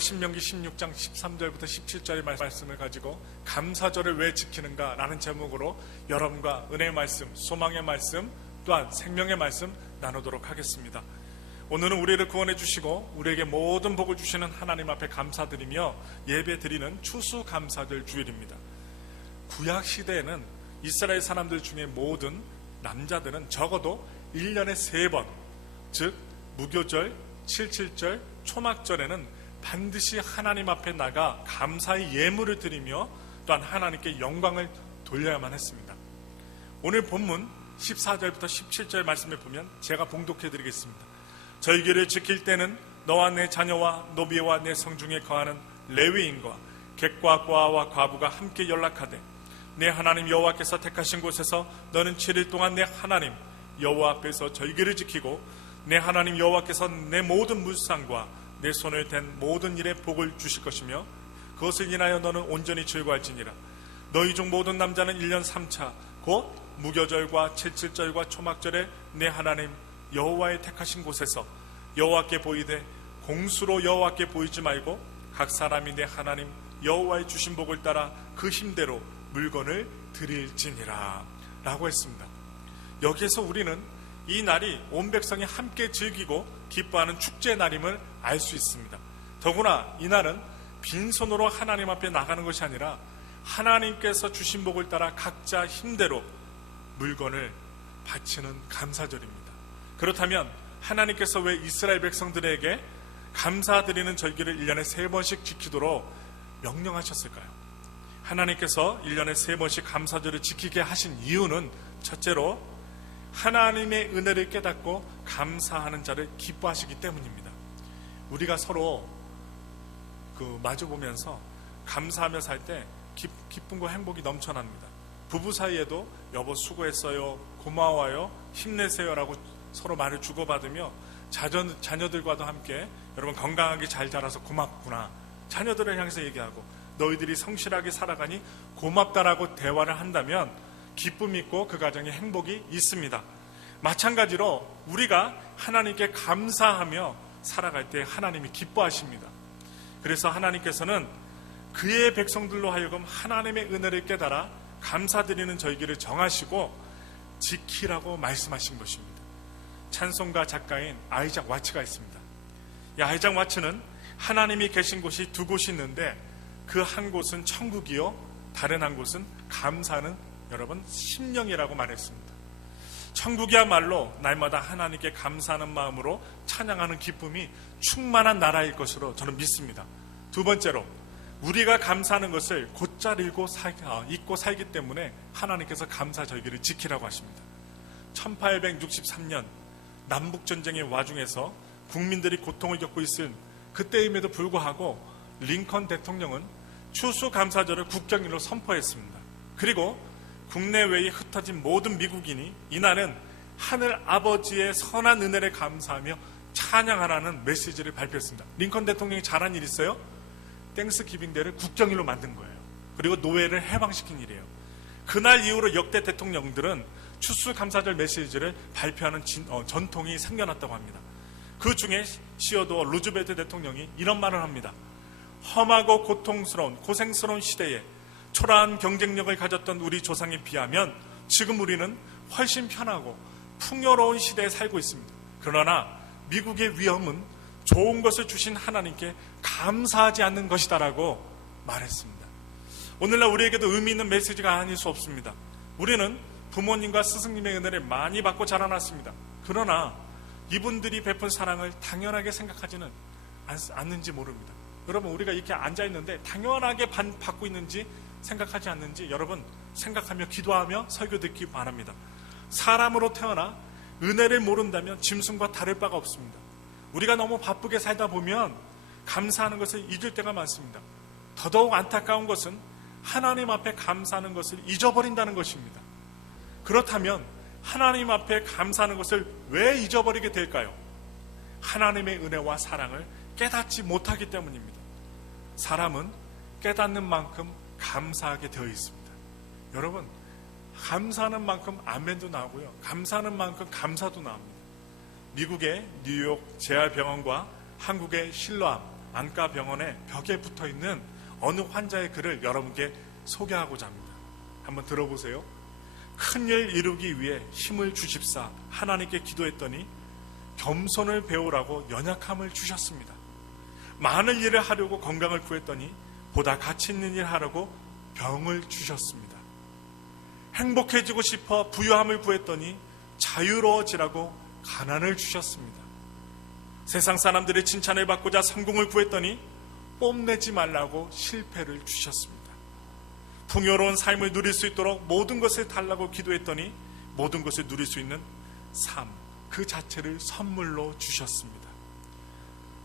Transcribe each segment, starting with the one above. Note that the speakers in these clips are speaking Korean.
신명기 16장 13절부터 17절의 말씀을 가지고 감사절을 왜 지키는가 라는 제목으로 여러분과 은혜의 말씀, 소망의 말씀, 또한 생명의 말씀 나누도록 하겠습니다. 오늘은 우리를 구원해 주시고 우리에게 모든 복을 주시는 하나님 앞에 감사드리며 예배 드리는 추수감사절 주일입니다. 구약 시대에는 이스라엘 사람들 중에 모든 남자들은 적어도 1년에 3번, 즉 무교절, 77절, 초막절에는 반드시 하나님 앞에 나가 감사의 예물을 드리며 또한 하나님께 영광을 돌려야만 했습니다. 오늘 본문 14절부터 17절 말씀을 보면 제가 봉독해 드리겠습니다. 절기를 지킬 때는 너와 내 자녀와 노비와 내 성중에 거하는 레위인과 객과 고아와 과부가 함께 연락하되 내 하나님 여호와께서 택하신 곳에서 너는 7일 동안 내 하나님 여호와 앞에서 절기를 지키고 내 하나님 여호와께서 내 모든 물상과 내 손을 댄 모든 일에 복을 주실 것이며 그것을 인하여 너는 온전히 즐거워할지니라. 너희 중 모든 남자는 1년 3차 곧 무교절과 77절과 초막절에 내 하나님 여호와의 택하신 곳에서 여호와께 보이되 공수로 여호와께 보이지 말고 각 사람이 내 하나님 여호와의 주신 복을 따라 그 힘대로 물건을 드릴지니라 라고 했습니다. 여기에서 우리는 이 날이 온 백성이 함께 즐기고 기뻐하는 축제 날임을 알 수 있습니다. 더구나 이 날은 빈손으로 하나님 앞에 나가는 것이 아니라 하나님께서 주신 복을 따라 각자 힘대로 물건을 바치는 감사절입니다. 그렇다면 하나님께서 왜 이스라엘 백성들에게 감사드리는 절기를 1년에 3번씩 지키도록 명령하셨을까요? 하나님께서 1년에 3번씩 감사절을 지키게 하신 이유는 첫째로 하나님의 은혜를 깨닫고 감사하는 자를 기뻐하시기 때문입니다. 우리가 서로 마주보면서 감사하며 살 때 기쁨과 행복이 넘쳐납니다. 부부 사이에도 여보 수고했어요, 고마워요, 힘내세요 라고 서로 말을 주고받으며 자녀들과도 함께 여러분 건강하게 잘 자라서 고맙구나, 자녀들을 향해서 얘기하고 너희들이 성실하게 살아가니 고맙다라고 대화를 한다면 기쁨이 있고 그 가정에 행복이 있습니다. 마찬가지로 우리가 하나님께 감사하며 살아갈 때 하나님이 기뻐하십니다. 그래서 하나님께서는 그의 백성들로 하여금 하나님의 은혜를 깨달아 감사드리는 절기를 정하시고 지키라고 말씀하신 것입니다. 찬송가 작가인 아이작 와츠가 있습니다. 이 아이작 와츠는 하나님이 계신 곳이 두 곳이 있는데 그 한 곳은 천국이요 다른 한 곳은 감사는 여러분 심령이라고 말했습니다. 천국이야말로 날마다 하나님께 감사하는 마음으로 찬양하는 기쁨이 충만한 나라일 것으로 저는 믿습니다. 두 번째로 우리가 감사하는 것을 곧잘 잊고 살기 때문에 하나님께서 감사절기를 지키라고 하십니다. 1863년 남북전쟁의 와중에서 국민들이 고통을 겪고 있을 그때임에도 불구하고 링컨 대통령은 추수감사절을 국경일로 선포했습니다. 그리고 국내외에 흩어진 모든 미국인이 이날은 하늘 아버지의 선한 은혜를 감사하며 찬양하라는 메시지를 발표했습니다. 링컨 대통령이 잘한 일이 있어요? 땡스기빙데이를 국경일로 만든 거예요. 그리고 노예를 해방시킨 일이에요. 그날 이후로 역대 대통령들은 추수감사절 메시지를 발표하는 전통이 생겨났다고 합니다. 그 중에 시어도어 루즈벨트 대통령이 이런 말을 합니다. 험하고 고생스러운 시대에 초라한 경쟁력을 가졌던 우리 조상에 비하면 지금 우리는 훨씬 편하고 풍요로운 시대에 살고 있습니다. 그러나 미국의 위험은 좋은 것을 주신 하나님께 감사하지 않는 것이다라고 말했습니다. 오늘날 우리에게도 의미 있는 메시지가 아닐 수 없습니다. 우리는 부모님과 스승님의 은혜를 많이 받고 자라났습니다. 그러나 이분들이 베푼 사랑을 당연하게 생각하지는 않는지 모릅니다. 여러분 우리가 이렇게 앉아있는데 당연하게 받고 있는지 생각하지 않는지 여러분 생각하며 기도하며 설교 듣기 바랍니다. 사람으로 태어나 은혜를 모른다면 짐승과 다를 바가 없습니다. 우리가 너무 바쁘게 살다 보면 감사하는 것을 잊을 때가 많습니다. 더더욱 안타까운 것은 하나님 앞에 감사하는 것을 잊어버린다는 것입니다. 그렇다면 하나님 앞에 감사하는 것을 왜 잊어버리게 될까요? 하나님의 은혜와 사랑을 깨닫지 못하기 때문입니다. 사람은 깨닫는 만큼 감사하게 되어 있습니다. 여러분 감사하는 만큼 아멘도 나오고요, 감사하는 만큼 감사도 나옵니다. 미국의 뉴욕 재활병원과 한국의 실로암 안과병원의 벽에 붙어있는 어느 환자의 글을 여러분께 소개하고자 합니다. 한번 들어보세요. 큰일 이루기 위해 힘을 주십사 하나님께 기도했더니 겸손을 배우라고 연약함을 주셨습니다. 많은 일을 하려고 건강을 구했더니 보다 가치 있는 일 하려고 병을 주셨습니다. 행복해지고 싶어 부유함을 구했더니 자유로워지라고 가난을 주셨습니다. 세상 사람들의 칭찬을 받고자 성공을 구했더니 뽐내지 말라고 실패를 주셨습니다. 풍요로운 삶을 누릴 수 있도록 모든 것을 달라고 기도했더니 모든 것을 누릴 수 있는 삶 그 자체를 선물로 주셨습니다.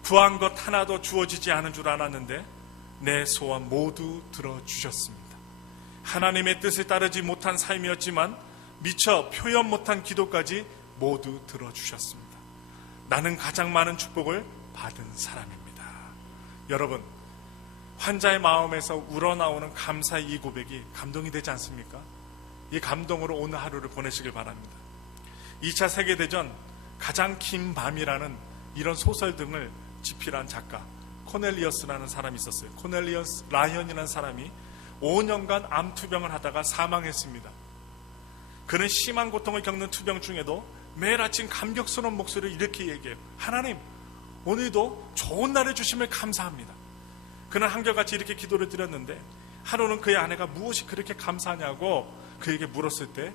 구한 것 하나도 주어지지 않은 줄 알았는데 내 소원 모두 들어주셨습니다. 하나님의 뜻을 따르지 못한 삶이었지만 미처 표현 못한 기도까지 모두 들어주셨습니다. 나는 가장 많은 축복을 받은 사람입니다. 여러분, 환자의 마음에서 우러나오는 감사의 이 고백이 감동이 되지 않습니까? 이 감동으로 오늘 하루를 보내시길 바랍니다. 2차 세계대전 가장 긴 밤이라는 이런 소설 등을 집필한 작가 코넬리어스라는 사람이 있었어요. 코넬리어스 라이언이라는 사람이 5년간 암 투병을 하다가 사망했습니다. 그는 심한 고통을 겪는 투병 중에도 매일 아침 감격스러운 목소리를 이렇게 얘기해요. 하나님, 오늘도 좋은 날을 주심을 감사합니다. 그는 한결같이 이렇게 기도를 드렸는데 하루는 그의 아내가 무엇이 그렇게 감사하냐고 그에게 물었을 때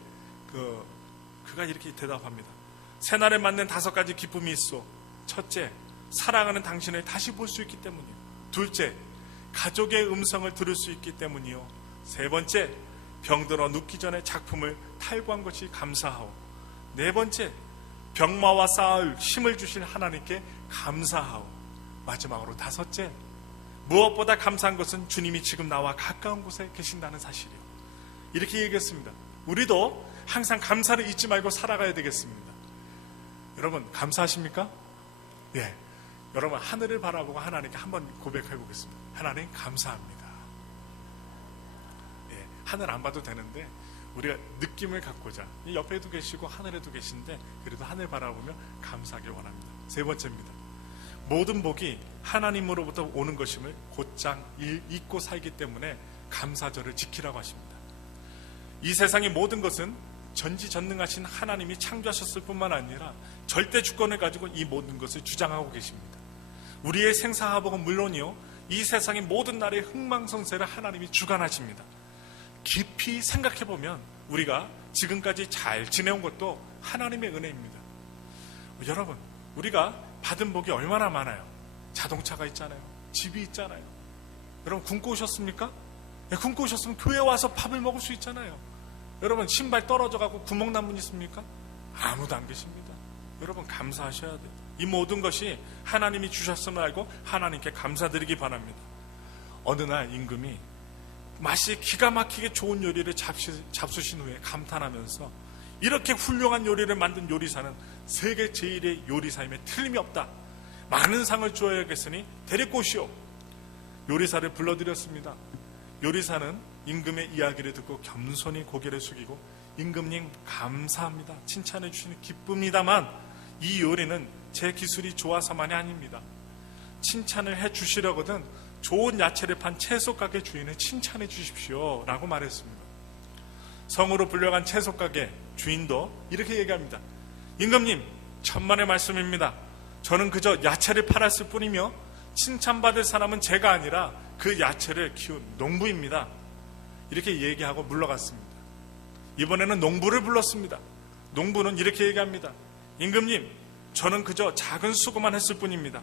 그가 이렇게 대답합니다. 새날에 맞는 5가지 기쁨이 있어. 첫째, 사랑하는 당신을 다시 볼 수 있기 때문이요. 둘째, 가족의 음성을 들을 수 있기 때문이요. 세 번째, 병들어 눕기 전에 작품을 탈구한 것이 감사하오. 네 번째, 병마와 싸울 힘을 주실 하나님께 감사하오. 마지막으로 5째, 무엇보다 감사한 것은 주님이 지금 나와 가까운 곳에 계신다는 사실이요. 이렇게 얘기했습니다. 우리도 항상 감사를 잊지 말고 살아가야 되겠습니다. 여러분, 감사하십니까? 예. 여러분, 하늘을 바라보고 하나님께 한번 고백해 보겠습니다. 하나님, 감사합니다. 예. 하늘 안 봐도 되는데 우리가 느낌을 갖고자, 이 옆에도 계시고 하늘에도 계신데 그래도 하늘 바라보며 감사하길 원합니다. 세 번째입니다. 모든 복이 하나님으로부터 오는 것임을 곧장 잊고 살기 때문에 감사절을 지키라고 하십니다. 이 세상의 모든 것은 전지전능하신 하나님이 창조하셨을 뿐만 아니라 절대 주권을 가지고 이 모든 것을 주장하고 계십니다. 우리의 생사화복은 물론이요, 이 세상의 모든 날의 흥망성쇠를 하나님이 주관하십니다. 깊이 생각해보면 우리가 지금까지 잘 지내온 것도 하나님의 은혜입니다. 여러분, 우리가 받은 복이 얼마나 많아요. 자동차가 있잖아요. 집이 있잖아요. 여러분, 굶고 오셨습니까? 네, 굶고 오셨으면 교회 와서 밥을 먹을 수 있잖아요. 여러분, 신발 떨어져가고 구멍 난 분 있습니까? 아무도 안 계십니다. 여러분, 감사하셔야 돼요. 이 모든 것이 하나님이 주셨음을 알고 하나님께 감사드리기 바랍니다. 어느 날 임금이 맛이 기가 막히게 좋은 요리를 잡수신 후에 감탄하면서 이렇게 훌륭한 요리를 만든 요리사는 세계 제1의 요리사임에 틀림이 없다. 많은 상을 주어야겠으니 데리고 오시오. 요리사를 불러들였습니다. 요리사는 임금의 이야기를 듣고 겸손히 고개를 숙이고, 임금님 감사합니다. 칭찬해 주시니 기쁩니다만 이 요리는 제 기술이 좋아서만이 아닙니다. 칭찬을 해 주시려거든 좋은 야채를 판 채소가게 주인을 칭찬해 주십시오 라고 말했습니다. 성으로 불려간 채소가게 주인도 이렇게 얘기합니다. 임금님, 천만의 말씀입니다. 저는 그저 야채를 팔았을 뿐이며 칭찬받을 사람은 제가 아니라 그 야채를 키운 농부입니다. 이렇게 얘기하고 물러갔습니다. 이번에는 농부를 불렀습니다. 농부는 이렇게 얘기합니다. 임금님, 저는 그저 작은 수고만 했을 뿐입니다.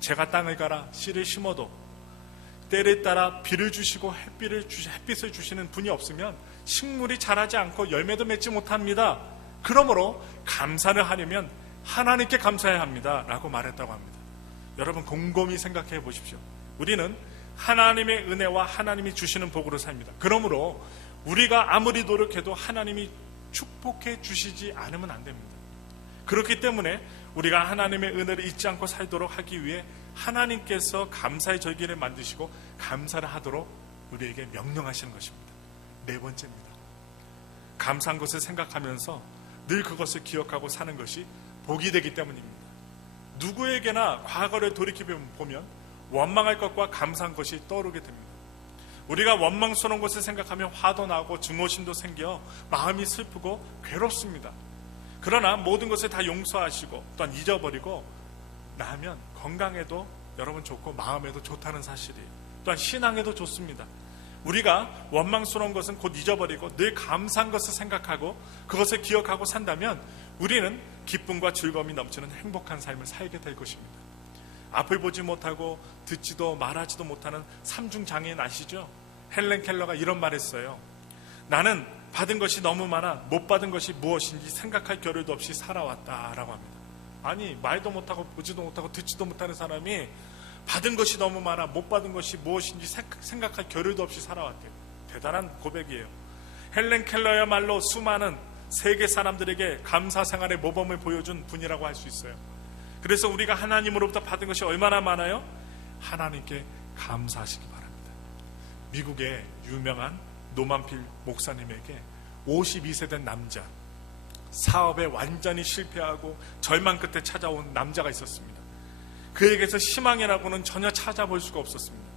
제가 땅을 갈아 씨를 심어도 때를 따라 비를 주시고 햇빛을 주시는 분이 없으면 식물이 자라지 않고 열매도 맺지 못합니다. 그러므로 감사를 하려면 하나님께 감사해야 합니다 라고 말했다고 합니다. 여러분, 곰곰이 생각해 보십시오. 우리는 하나님의 은혜와 하나님이 주시는 복으로 삽니다. 그러므로 우리가 아무리 노력해도 하나님이 축복해 주시지 않으면 안 됩니다. 그렇기 때문에 우리가 하나님의 은혜를 잊지 않고 살도록 하기 위해 하나님께서 감사의 절기를 만드시고 감사를 하도록 우리에게 명령하시는 것입니다. 네 번째입니다. 감사한 것을 생각하면서 늘 그것을 기억하고 사는 것이 복이 되기 때문입니다. 누구에게나 과거를 돌이켜보면 원망할 것과 감사한 것이 떠오르게 됩니다. 우리가 원망스러운 것을 생각하면 화도 나고 증오심도 생겨 마음이 슬프고 괴롭습니다. 그러나 모든 것을 다 용서하시고 또한 잊어버리고 나면 건강에도 여러분 좋고 마음에도 좋다는 사실이에요. 또한 신앙에도 좋습니다. 우리가 원망스러운 것은 곧 잊어버리고 늘 감사한 것을 생각하고 그것을 기억하고 산다면 우리는 기쁨과 즐거움이 넘치는 행복한 삶을 살게 될 것입니다. 앞을 보지 못하고 듣지도 말하지도 못하는 삼중장애인 아시죠? 헬렌 켈러가 이런 말 했어요. 나는 받은 것이 너무 많아 못 받은 것이 무엇인지 생각할 겨를도 없이 살아왔다라고 합니다. 아니, 말도 못하고 보지도 못하고 듣지도 못하는 사람이 받은 것이 너무 많아 못 받은 것이 무엇인지 생각할 겨를도 없이 살아왔대요. 대단한 고백이에요. 헬렌 켈러야말로 수많은 세계 사람들에게 감사 생활의 모범을 보여준 분이라고 할 수 있어요. 그래서 우리가 하나님으로부터 받은 것이 얼마나 많아요? 하나님께 감사하시기 바랍니다. 미국의 유명한 노만필 목사님에게 52세 된 남자, 사업에 완전히 실패하고 절망 끝에 찾아온 남자가 있었습니다. 그에게서 희망이라고는 전혀 찾아볼 수가 없었습니다.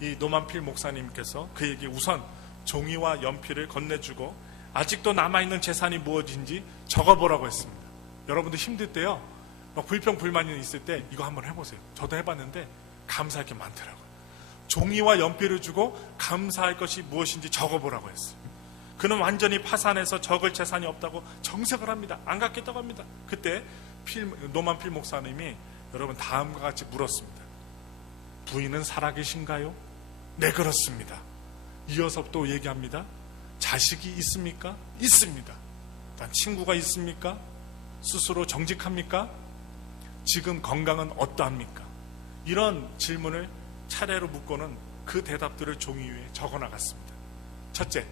이 노만필 목사님께서 그에게 우선 종이와 연필을 건네주고 아직도 남아있는 재산이 무엇인지 적어보라고 했습니다. 여러분도 힘들 때요, 막 불평불만이 있을 때 이거 한번 해보세요. 저도 해봤는데 감사할 게 많더라고요. 종이와 연필을 주고 감사할 것이 무엇인지 적어보라고 했어요. 그는 완전히 파산해서 적을 재산이 없다고 정색을 합니다. 안 갚겠다고 합니다. 그때 노만필 목사님이 여러분 다음과 같이 물었습니다. 부인은 살아계신가요? 네, 그렇습니다. 이어서 또 얘기합니다. 자식이 있습니까? 있습니다. 단 친구가 있습니까? 스스로 정직합니까? 지금 건강은 어떠합니까? 이런 질문을 차례로 묻고는 그 대답들을 종이 위에 적어나갔습니다. 첫째,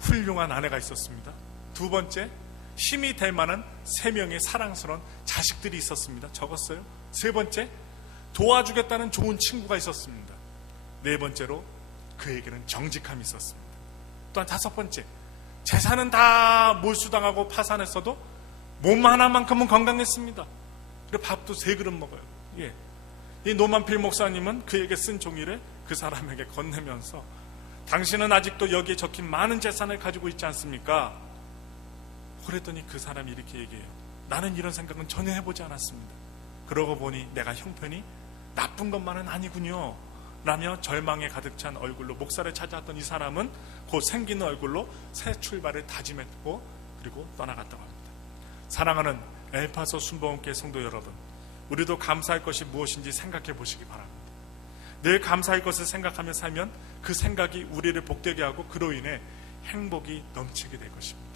훌륭한 아내가 있었습니다. 두 번째, 힘이 될 만한 3명의 사랑스러운 자식들이 있었습니다. 적었어요. 세 번째, 도와주겠다는 좋은 친구가 있었습니다. 네 번째로 그에게는 정직함이 있었습니다. 또한 5번째, 재산은 다 몰수당하고 파산했어도 몸 하나만큼은 건강했습니다. 그리고 밥도 3그릇 먹어요. 예. 이 노만필 목사님은 그에게 쓴 종이를 그 사람에게 건네면서 당신은 아직도 여기에 적힌 많은 재산을 가지고 있지 않습니까? 그랬더니 그 사람이 이렇게 얘기해요. 나는 이런 생각은 전혀 해보지 않았습니다. 그러고 보니 내가 형편이 나쁜 것만은 아니군요 라며 절망에 가득 찬 얼굴로 목사를 찾아왔던 이 사람은 곧 생기는 얼굴로 새 출발을 다짐했고 그리고 떠나갔다고 합니다. 사랑하는 엘파소 순복음교회 성도 여러분, 우리도 감사할 것이 무엇인지 생각해 보시기 바랍니다. 늘 감사할 것을 생각하며 살면 그 생각이 우리를 복되게 하고 그로 인해 행복이 넘치게 될 것입니다.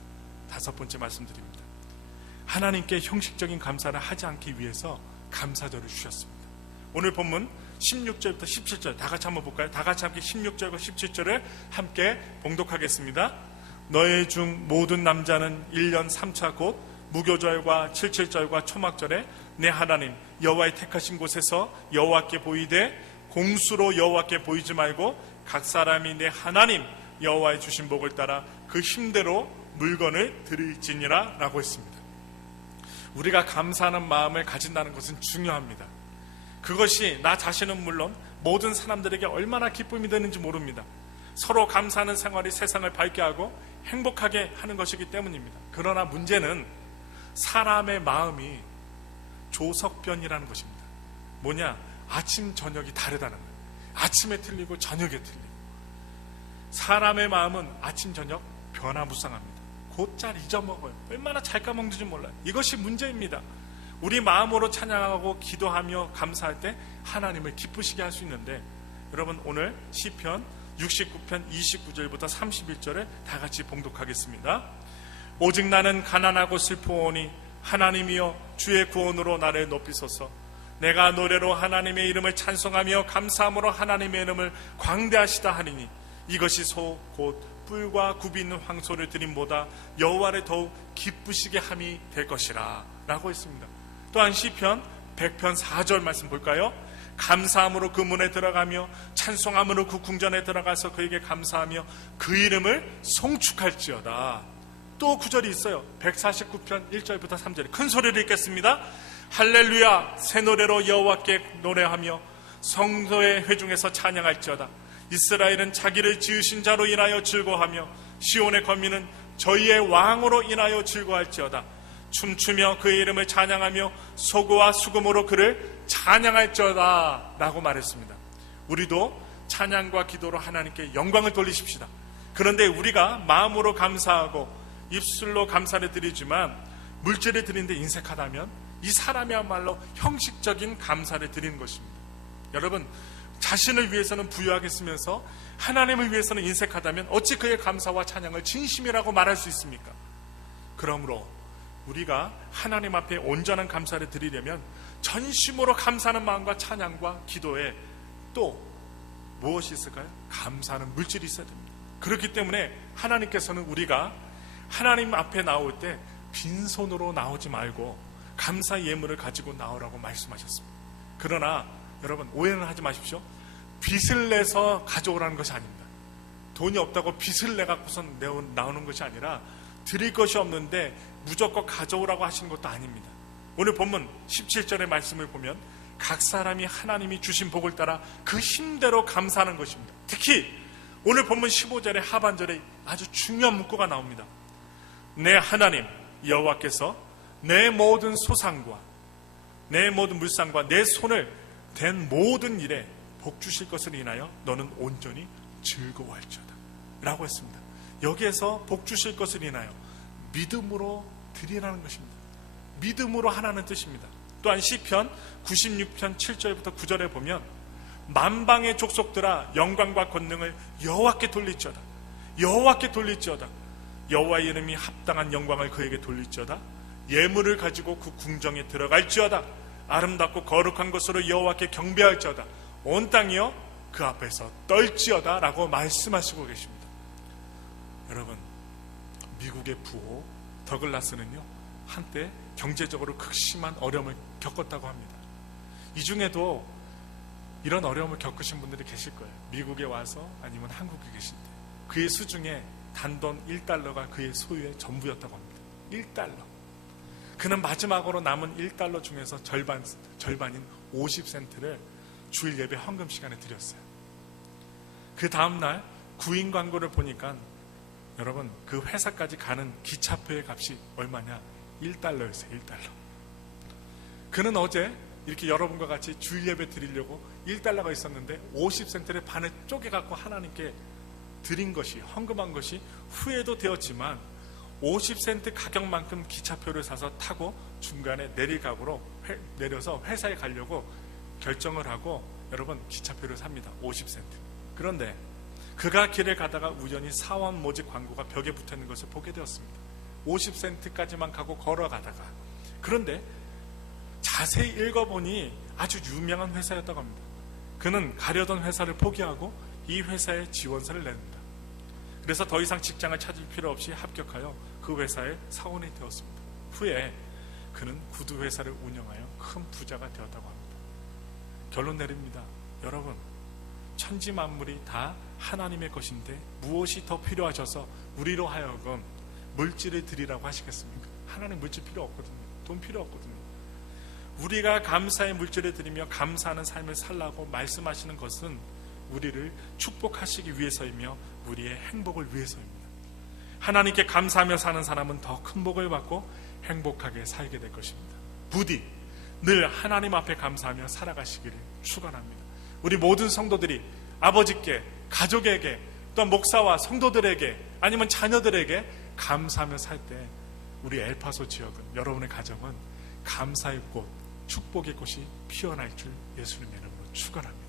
5번째 말씀드립니다. 하나님께 형식적인 감사를 하지 않기 위해서 감사절을 주셨습니다. 오늘 본문 16절부터 17절 다 같이 한번 볼까요? 다 같이 함께 16절과 17절을 함께 봉독하겠습니다. 너희 중 모든 남자는 1년 3차 곧 무교절과 77절과 초막절에 내 하나님 여호와의 택하신 곳에서 여호와께 보이되 공수로 여호와께 보이지 말고 각 사람이 내 하나님 여호와의 주신 복을 따라 그 힘대로 물건을 드릴지니라 라고 했습니다. 우리가 감사하는 마음을 가진다는 것은 중요합니다. 그것이 나 자신은 물론 모든 사람들에게 얼마나 기쁨이 되는지 모릅니다. 서로 감사하는 생활이 세상을 밝게 하고 행복하게 하는 것이기 때문입니다. 그러나 문제는 사람의 마음이 조석변이라는 것입니다. 뭐냐? 아침 저녁이 다르다는 거예요. 아침에 틀리고 저녁에 틀리고. 사람의 마음은 아침 저녁 변화무쌍합니다. 곧잘 잊어먹어요. 얼마나 잘 까먹는지 몰라요. 이것이 문제입니다. 우리 마음으로 찬양하고 기도하며 감사할 때 하나님을 기쁘시게 할 수 있는데, 여러분 오늘 시편 69편 29절부터 31절을 다 같이 봉독하겠습니다. 오직 나는 가난하고 슬프오니 하나님이여 주의 구원으로 나를 높이소서. 내가 노래로 하나님의 이름을 찬송하며 감사함으로 하나님의 이름을 광대하시다 하리니 이것이 소 곧 뿔과 굽이 있는 황소를 드림보다 여호와를 더욱 기쁘시게 함이 될 것이라 라고 했습니다. 또한 시편 100편 4절 말씀 볼까요? 감사함으로 그 문에 들어가며 찬송함으로 그 궁전에 들어가서 그에게 감사하며 그 이름을 송축할지어다. 또 구절이 있어요. 149편 1절부터 3절 큰 소리를 읽겠습니다. 할렐루야 새 노래로 여호와께 노래하며 성도의 회중에서 찬양할지어다. 이스라엘은 자기를 지으신 자로 인하여 즐거워하며 시온의 거민은 저희의 왕으로 인하여 즐거워할지어다. 춤추며 그의 이름을 찬양하며 소고와 수금으로 그를 찬양할지어다 라고 말했습니다. 우리도 찬양과 기도로 하나님께 영광을 돌리십시다. 그런데 우리가 마음으로 감사하고 입술로 감사를 드리지만 물질을 드리는데 인색하다면 이 사람이야말로 형식적인 감사를 드리는 것입니다. 여러분, 자신을 위해서는 부유하게 쓰면서 하나님을 위해서는 인색하다면 어찌 그의 감사와 찬양을 진심이라고 말할 수 있습니까? 그러므로 우리가 하나님 앞에 온전한 감사를 드리려면 전심으로 감사하는 마음과 찬양과 기도에 또 무엇이 있을까요? 감사하는 물질이 있어야 됩니다. 그렇기 때문에 하나님께서는 우리가 하나님 앞에 나올 때 빈손으로 나오지 말고 감사 예물을 가지고 나오라고 말씀하셨습니다. 그러나 여러분, 오해는 하지 마십시오. 빚을 내서 가져오라는 것이 아닙니다. 돈이 없다고 빚을 내갖고서 나오는 것이 아니라 드릴 것이 없는데 무조건 가져오라고 하시는 것도 아닙니다. 오늘 본문 17절의 말씀을 보면 각 사람이 하나님이 주신 복을 따라 그 힘대로 감사하는 것입니다. 특히 오늘 본문 15절의 하반절에 아주 중요한 문구가 나옵니다. 내 하나님 여호와께서 내 모든 소상과 내 모든 물상과 내 손을 댄 모든 일에 복 주실 것을 인하여 너는 온전히 즐거워할지어다 라고 했습니다. 여기에서 복 주실 것을 인하여 믿음으로 드리라는 것입니다. 믿음으로 하라는 뜻입니다. 또한 시편 96편 7절부터 9절에 보면 만방의 족속들아 영광과 권능을 여호와께 돌릴지어다. 여호와께 돌릴지어다. 여호와의 이름이 합당한 영광을 그에게 돌릴지어다. 예물을 가지고 그 궁정에 들어갈지어다. 아름답고 거룩한 것으로 여호와께 경배할지어다. 온 땅이여 그 앞에서 떨지어다 라고 말씀하시고 계십니다. 여러분, 미국의 부호 더글라스는요 한때 경제적으로 극심한 어려움을 겪었다고 합니다. 이 중에도 이런 어려움을 겪으신 분들이 계실 거예요. 미국에 와서 아니면 한국에 계실 때 그의 수중에 단돈 1달러가 그의 소유의 전부였다고 합니다. 1달러. 그는 마지막으로 남은 1달러 중에서 절반인 50센트를 주일 예배 헌금 시간에 드렸어요. 그 다음날 구인 광고를 보니까 여러분, 그 회사까지 가는 기차표의 값이 얼마냐? 1달러였어요. 1달러. 그는 어제 이렇게 여러분과 같이 주일 예배 드리려고 1달러가 있었는데 50센트를 반에 쪼개갖고 하나님께 드린 것이, 헌금한 것이 후회도 되었지만 50센트 가격만큼 기차표를 사서 타고 중간에 내릴 각오로 내려서 회사에 가려고 결정을 하고 여러분 기차표를 삽니다. 50센트. 그런데 그가 길을 가다가 우연히 사원 모집 광고가 벽에 붙어있는 것을 보게 되었습니다. 50센트까지만 가고 걸어가다가, 그런데 자세히 읽어보니 아주 유명한 회사였다고 합니다. 그는 가려던 회사를 포기하고 이 회사에 지원서를 냅니다. 그래서 더 이상 직장을 찾을 필요 없이 합격하여 그 회사의 사원이 되었습니다. 후에 그는 구두 회사를 운영하여 큰 부자가 되었다고 합니다. 결론 내립니다. 여러분, 천지 만물이 다 하나님의 것인데 무엇이 더 필요하셔서 우리로 하여금 물질을 드리라고 하시겠습니까? 하나님 물질 필요 없거든요. 돈 필요 없거든요. 우리가 감사의 물질을 드리며 감사하는 삶을 살라고 말씀하시는 것은 우리를 축복하시기 위해서이며 우리의 행복을 위해서입니다. 하나님께 감사하며 사는 사람은 더 큰 복을 받고 행복하게 살게 될 것입니다. 부디 늘 하나님 앞에 감사하며 살아가시기를 축원합니다. 우리 모든 성도들이 아버지께, 가족에게, 또한 목사와 성도들에게, 아니면 자녀들에게 감사하며 살 때 우리 엘파소 지역은, 여러분의 가정은 감사의 꽃, 축복의 꽃이 피어날 줄 예수님의 이름으로 축원합니다.